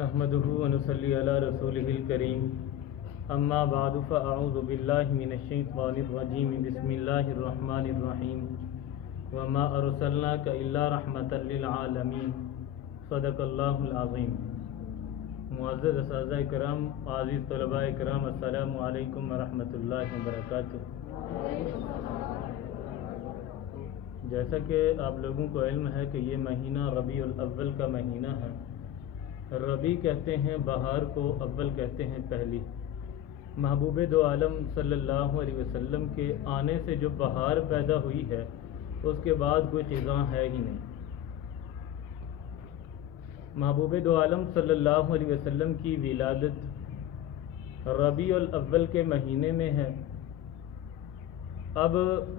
نحمده ونصلي على رسوله الكريم اما بعد فاعوذ بالله من الشيطان الرجيم بسم الله الرحمن الرحيم وما ارسلناك الا رحمة للعالمين صدق الله العظيم۔ معزز اساتذہ کرام، عزیز طلباء کرام، السلام علیکم ورحمۃ اللہ وبرکاتہ۔ جیسا کہ آپ لوگوں کو علم ہے کہ یہ مہینہ ربیع الاول کا مہینہ ہے۔ ربیع کہتے ہیں بہار کو، اول کہتے ہیں پہلی۔ محبوب دو عالم صلی اللہ علیہ وسلم کے آنے سے جو بہار پیدا ہوئی ہے اس کے بعد کوئی خزاں ہے ہی نہیں۔ محبوب دو عالم صلی اللہ علیہ وسلم کی ولادت ربیع الاول کے مہینے میں ہے۔ اب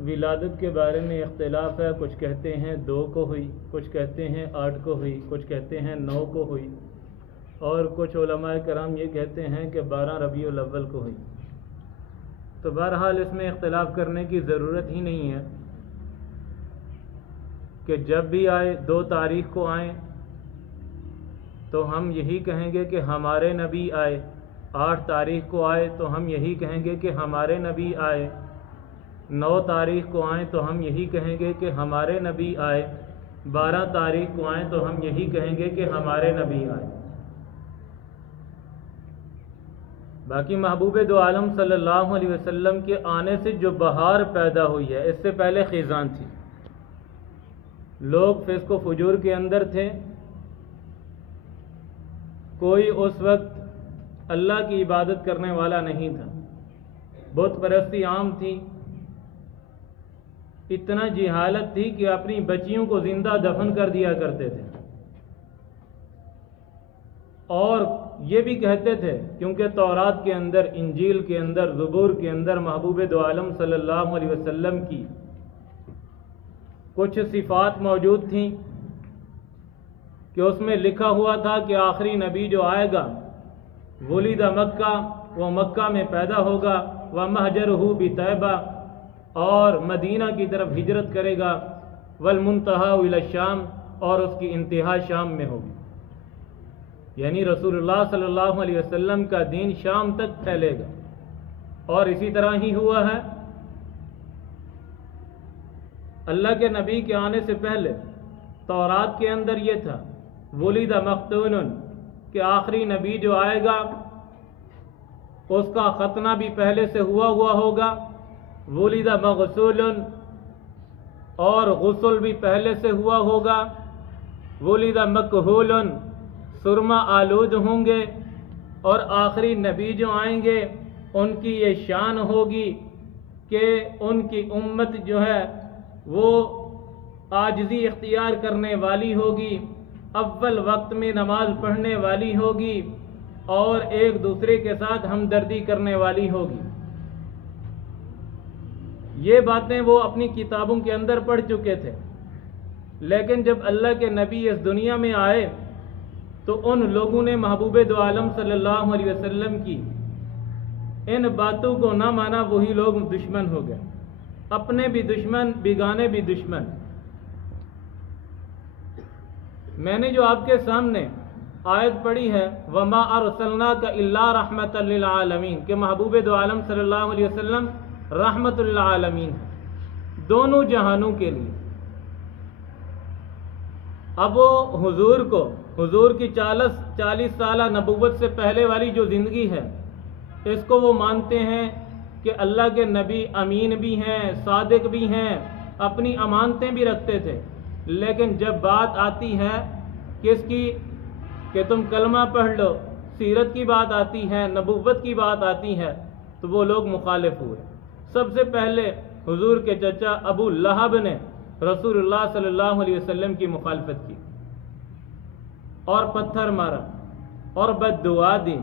ولادت کے بارے میں اختلاف ہے، کچھ کہتے ہیں 2 کو ہوئی، کچھ کہتے ہیں 8 کو ہوئی، کچھ کہتے ہیں 9 کو ہوئی، اور کچھ علماء کرام یہ کہتے ہیں کہ 12 ربیع الاول کو ہوئی۔ تو بہرحال اس میں اختلاف کرنے کی ضرورت ہی نہیں ہے کہ جب بھی آئے 2 تاریخ کو آئیں تو ہم یہی کہیں گے کہ ہمارے نبی آئے، 8 تاریخ کو آئے تو ہم یہی کہیں گے کہ ہمارے نبی آئے، 9 تاریخ کو آئیں تو ہم یہی کہیں گے کہ ہمارے نبی آئے، 12 تاریخ کو آئیں تو ہم یہی کہیں گے کہ ہمارے نبی آئے۔ باقی محبوب دو عالم صلی اللہ علیہ وسلم کے آنے سے جو بہار پیدا ہوئی ہے، اس سے پہلے خزاں تھی۔ لوگ فسق و فجور کے اندر تھے، کوئی اس وقت اللہ کی عبادت کرنے والا نہیں تھا، بت پرستی عام تھی، اتنا جہالت تھی کہ اپنی بچیوں کو زندہ دفن کر دیا کرتے تھے، اور یہ بھی کہتے تھے کیونکہ تورات کے اندر، انجیل کے اندر، زبور کے اندر محبوب دو عالم صلی اللہ علیہ وسلم کی کچھ صفات موجود تھیں کہ اس میں لکھا ہوا تھا کہ آخری نبی جو آئے گا ولد مکہ، وہ مکہ میں پیدا ہوگا، ومہجرہ بطیبہ، اور مدینہ کی طرف ہجرت کرے گا، والمنتہی الی الشام، اور اس کی انتہا شام میں ہوگی، یعنی رسول اللہ صلی اللہ علیہ وسلم کا دین شام تک پھیلے گا۔ اور اسی طرح ہی ہوا ہے۔ اللہ کے نبی کے آنے سے پہلے تورات کے اندر یہ تھا ولد مختون، کہ آخری نبی جو آئے گا اس کا ختنہ بھی پہلے سے ہوا ہوگا، ولد مغسول، اور غسل بھی پہلے سے ہوا ہوگا، ولد مکحول، سرما آلود ہوں گے، اور آخری نبی جو آئیں گے ان کی یہ شان ہوگی کہ ان کی امت جو ہے وہ عاجزی اختیار کرنے والی ہوگی، اول وقت میں نماز پڑھنے والی ہوگی، اور ایک دوسرے کے ساتھ ہمدردی کرنے والی ہوگی۔ یہ باتیں وہ اپنی کتابوں کے اندر پڑھ چکے تھے، لیکن جب اللہ کے نبی اس دنیا میں آئے تو ان لوگوں نے محبوب دو عالم صلی اللہ علیہ وسلم کی ان باتوں کو نہ مانا، وہی لوگ دشمن ہو گئے، اپنے بھی دشمن، بیگانے بھی دشمن۔ میں نے جو آپ کے سامنے آیت پڑھی ہے وَمَا أَرْسَلْنَاكَ إِلَّا رَحْمَةً لِلْعَالَمِينَ، کہ محبوب دو عالم صلی اللہ علیہ وسلم رحمت للعالمین ہے، دونوں جہانوں کے لیے۔ اب وہ حضور کی 40 سالہ نبوت سے پہلے والی جو زندگی ہے، اس کو وہ مانتے ہیں کہ اللہ کے نبی امین بھی ہیں، صادق بھی ہیں، اپنی امانتیں بھی رکھتے تھے، لیکن جب بات آتی ہے کس کی کہ تم کلمہ پڑھ لو، سیرت کی بات آتی ہے، نبوت کی بات آتی ہے، تو وہ لوگ مخالف ہوئے۔ سب سے پہلے حضور کے چچا ابو لہب نے رسول اللہ صلی اللہ علیہ وسلم کی مخالفت کی اور پتھر مارا اور بد دعا دی۔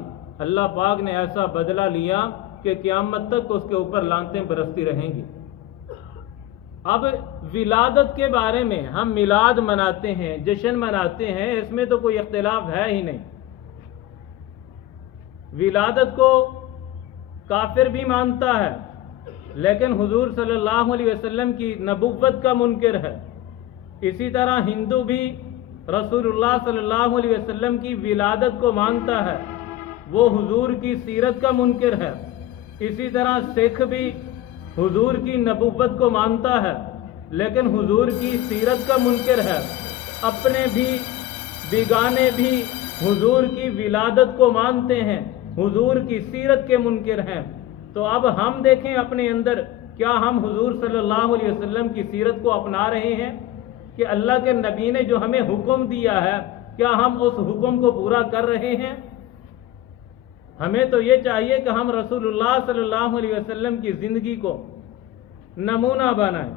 اللہ پاک نے ایسا بدلہ لیا کہ قیامت تک اس کے اوپر لعنتیں برستی رہیں گی۔ اب ولادت کے بارے میں ہم میلاد مناتے ہیں، جشن مناتے ہیں، اس میں تو کوئی اختلاف ہے ہی نہیں۔ ولادت کو کافر بھی مانتا ہے، لیکن حضور صلی اللہ علیہ وسلم کی نبوت کا منکر ہے۔ اسی طرح ہندو بھی رسول اللہ صلی اللہ علیہ وسلم کی ولادت کو مانتا ہے وہ حضور کی سیرت کا منکر ہے۔ اسی طرح سکھ بھی حضور کی نبوت کو مانتا ہے لیکن حضور کی سیرت کا منکر ہے۔ اپنے بھی بیگانے بھی حضور کی ولادت کو مانتے ہیں، حضور کی سیرت کے منکر ہیں۔ تو اب ہم دیکھیں اپنے اندر، کیا ہم حضور صلی اللہ علیہ وسلم کی سیرت کو اپنا رہے ہیں کہ اللہ کے نبی نے جو ہمیں حکم دیا ہے کیا ہم اس حکم کو پورا کر رہے ہیں؟ ہمیں تو یہ چاہیے کہ ہم رسول اللہ صلی اللہ علیہ وسلم کی زندگی کو نمونہ بنائیں،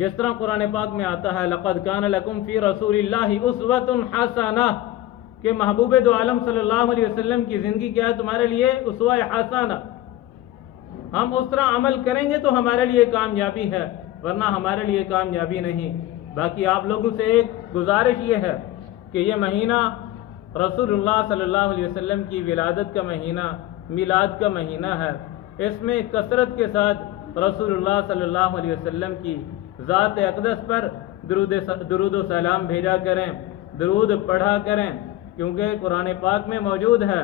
جس طرح قرآن پاک میں آتا ہے لَقَدْ كَانَ لَكُمْ فِي رَسُولِ اللَّهِ أُسْوَةٌ حَسَنَةٌ، کہ محبوب دو عالم صلی اللہ علیہ وسلم کی زندگی کیا ہے تمہارے لیے اسوہ حسنہ۔ ہم اس طرح عمل کریں گے تو ہمارے لیے کامیابی ہے، ورنہ ہمارے لیے کامیابی نہیں۔ باقی آپ لوگوں سے ایک گزارش یہ ہے کہ یہ مہینہ رسول اللہ صلی اللہ علیہ وسلم کی ولادت کا مہینہ، میلاد کا مہینہ ہے، اس میں کثرت کے ساتھ رسول اللہ صلی اللہ علیہ وسلم کی ذات اقدس پر درود و سلام بھیجا کریں، درود پڑھا کریں، کیونکہ قرآن پاک میں موجود ہے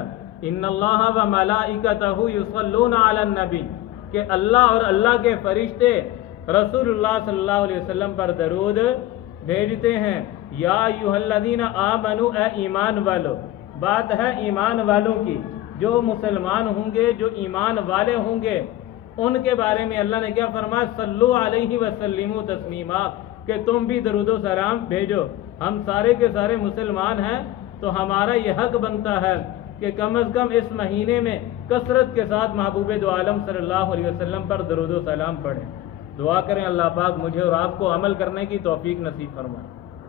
ان اللہ و ملائکتہ یصلون علی النبی، کہ اللہ اور اللہ کے فرشتے رسول اللہ صلی اللہ علیہ وسلم پر درود بھیجتے ہیں۔ یا ایھا الذین آمنوا، اے ایمان والو، بات ہے ایمان والوں کی، جو مسلمان ہوں گے، جو ایمان والے ہوں گے، ان کے بارے میں اللہ نے کیا فرمایا؟ صلو علیہ وسلموا تسلیما، کہ تم بھی درود و سلام بھیجو۔ ہم سارے کے سارے مسلمان ہیں تو ہمارا یہ حق بنتا ہے کہ کم از کم اس مہینے میں کثرت کے ساتھ محبوب دو عالم صلی اللہ علیہ وسلم پر درود و سلام پڑھیں۔ دعا کریں اللہ پاک مجھے اور آپ کو عمل کرنے کی توفیق نصیب فرمائے۔